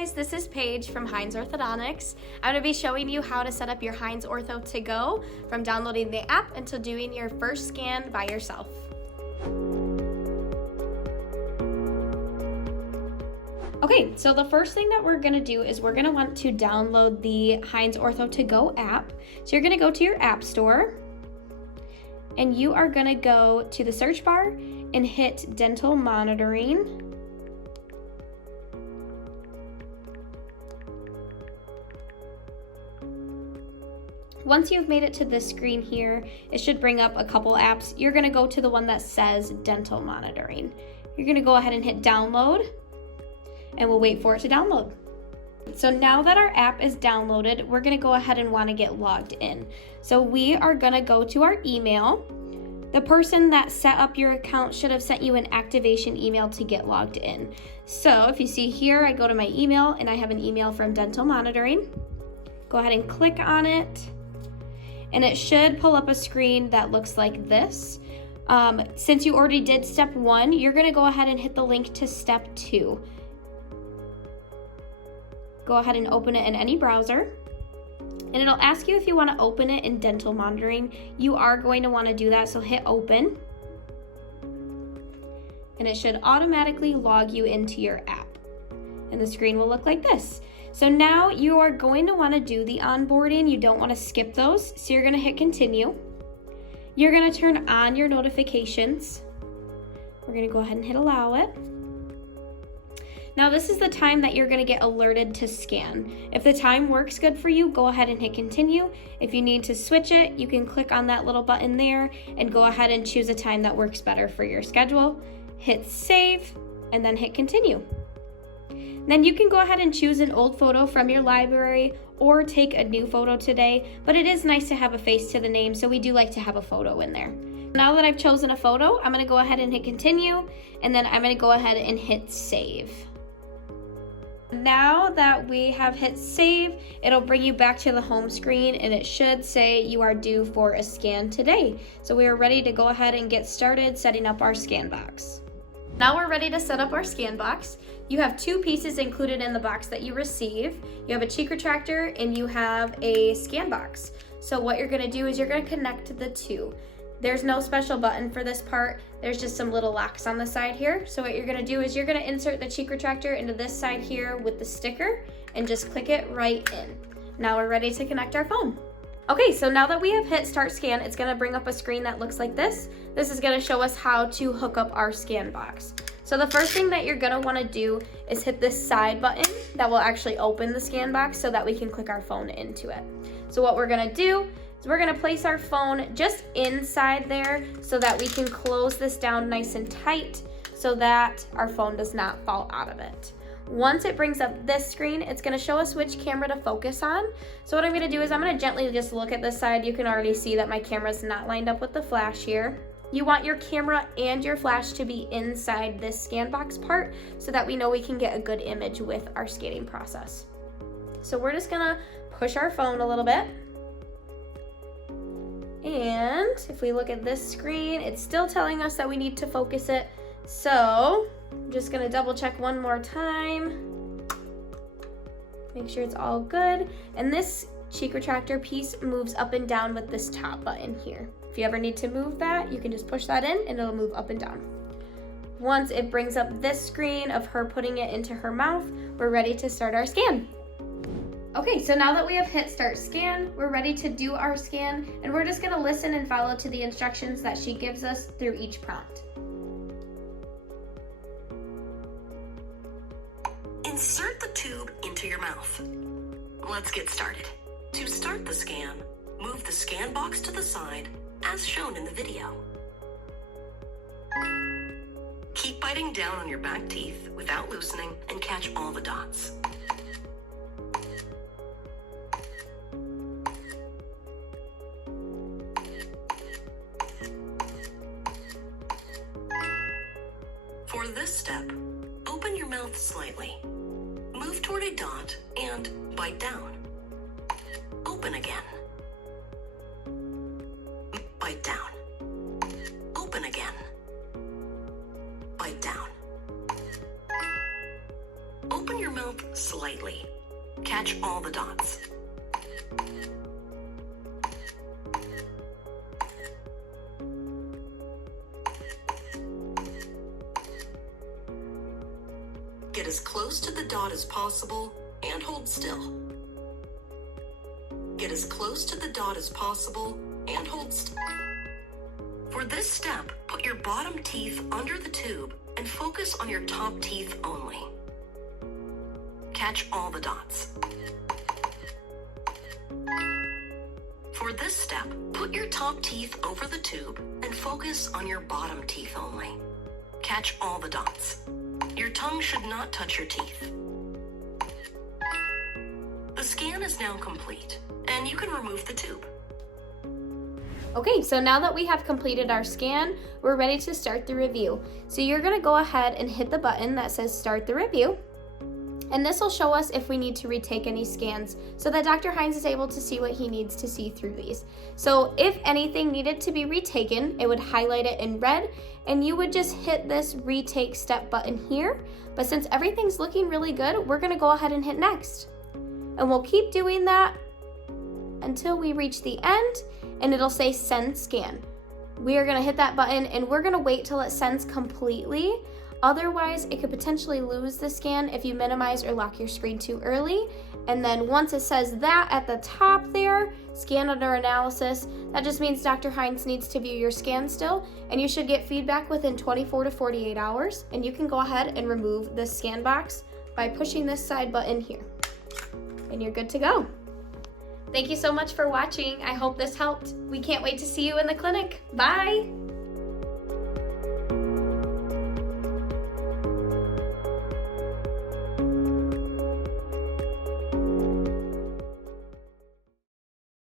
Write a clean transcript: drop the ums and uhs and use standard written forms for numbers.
guys, this is Paige from Heinz Orthodontics. I'm going to be showing you how to set up your Heinz Ortho to go from downloading the app until doing your first scan by yourself. Okay, so the first thing that we're going to do is we're going to want to download the Heinz Ortho to go app. So you're going to go to your app store and you are going to go to the search bar and hit dental monitoring. Once you've made it to this screen here, it should bring up a couple apps. You're going to go to the one that says dental monitoring. You're going to go ahead and hit download, and we'll wait for it to download. So now that our app is downloaded, we're going to go ahead and want to get logged in. So we are going to go to our email. The person that set up your account should have sent you an activation email to get logged in. So if you see here, I go to my email and I have an email from dental monitoring. Go ahead and click on it. And it should pull up a screen that looks like this. Since you already did step 1, you're going to go ahead and hit the link to step 2. Go ahead and open it in any browser. And it'll ask you if you want to open it in dental monitoring. You are going to want to do that, so hit open. And it should automatically log you into your app. And the screen will look like this. So now you are going to want to do the onboarding. You don't want to skip those. So you're going to hit continue. You're going to turn on your notifications. We're going to go ahead and hit allow it. Now this is the time that you're going to get alerted to scan. If the time works good for you, go ahead and hit continue. If you need to switch it, you can click on that little button there and go ahead and choose a time that works better for your schedule. Hit save and then hit continue. Then you can go ahead and choose an old photo from your library or take a new photo today, but it is nice to have a face to the name, so we do like to have a photo in there. Now that I've chosen a photo, I'm going to go ahead and hit continue, and then I'm going to go ahead and hit save. Now that we have hit save, it'll bring you back to the home screen and it should say you are due for a scan today. So we are ready to go ahead and get started setting up our scan box. Now we're ready to set up our scan box. You have 2 pieces included in the box that you receive. You have a cheek retractor and you have a scan box. So what you're going to do is you're going to connect the 2. There's no special button for this part. There's just some little locks on the side here. So what you're going to do is you're going to insert the cheek retractor into this side here with the sticker and just click it right in. Now we're ready to connect our phone. Okay, so now that we have hit start scan, it's going to bring up a screen that looks like this. This is going to show us how to hook up our scan box. So the first thing that you're going to want to do is hit this side button that will actually open the scan box so that we can click our phone into it. So what we're going to do is we're going to place our phone just inside there so that we can close this down nice and tight so that our phone does not fall out of it. Once it brings up this screen, it's going to show us which camera to focus on. So what I'm going to do is I'm going to gently just look at this side. You can already see that my camera is not lined up with the flash here. You want your camera and your flash to be inside this scan box part so that we know we can get a good image with our scanning process. So we're just going to push our phone a little bit. And if we look at this screen, it's still telling us that we need to focus it. So I'm just going to double check one more time. Make sure it's all good. And this cheek retractor piece moves up and down with this top button here. If you ever need to move that, you can just push that in and it'll move up and down. Once it brings up this screen of her putting it into her mouth, we're ready to start our scan. Okay, so now that we have hit start scan, we're ready to do our scan, and we're just going to listen and follow to the instructions that she gives us through each prompt. Insert the tube into your mouth. Let's get started. To start the scan, move the scan box to the side as shown in the video. Keep biting down on your back teeth without loosening and catch all the dots. For this step, open your mouth slightly. Move toward a dot and bite down. Open again. Bite down. Open again. Bite down. Open your mouth mouth slightly. Catch all the dots. Get as close to the dot as possible and hold still. Get as close to the dot as possible and hold still. For this step, put your bottom teeth under the tube and focus on your top teeth only. Catch all the dots. For this step, put your top teeth over the tube and focus on your bottom teeth only. Catch all the dots. Your tongue should not touch your teeth. The scan is now complete, and you can remove the tube. Okay, so now that we have completed our scan, we're ready to start the review. So you're gonna go ahead and hit the button that says Start the Review. And this will show us if we need to retake any scans so that Dr. Heinz is able to see what he needs to see through these. So if anything needed to be retaken, it would highlight it in red and you would just hit this retake step button here. But since everything's looking really good, we're gonna go ahead and hit next. And we'll keep doing that until we reach the end and it'll say send scan. We are gonna hit that button and we're gonna wait till it sends completely. Otherwise, it could potentially lose the scan if you minimize or lock your screen too early. And then once it says that at the top there, scan under analysis, that just means Dr. Heinz needs to view your scan still, and you should get feedback within 24 to 48 hours. And you can go ahead and remove this scan box by pushing this side button here. And you're good to go. Thank you so much for watching. I hope this helped. We can't wait to see you in the clinic. Bye.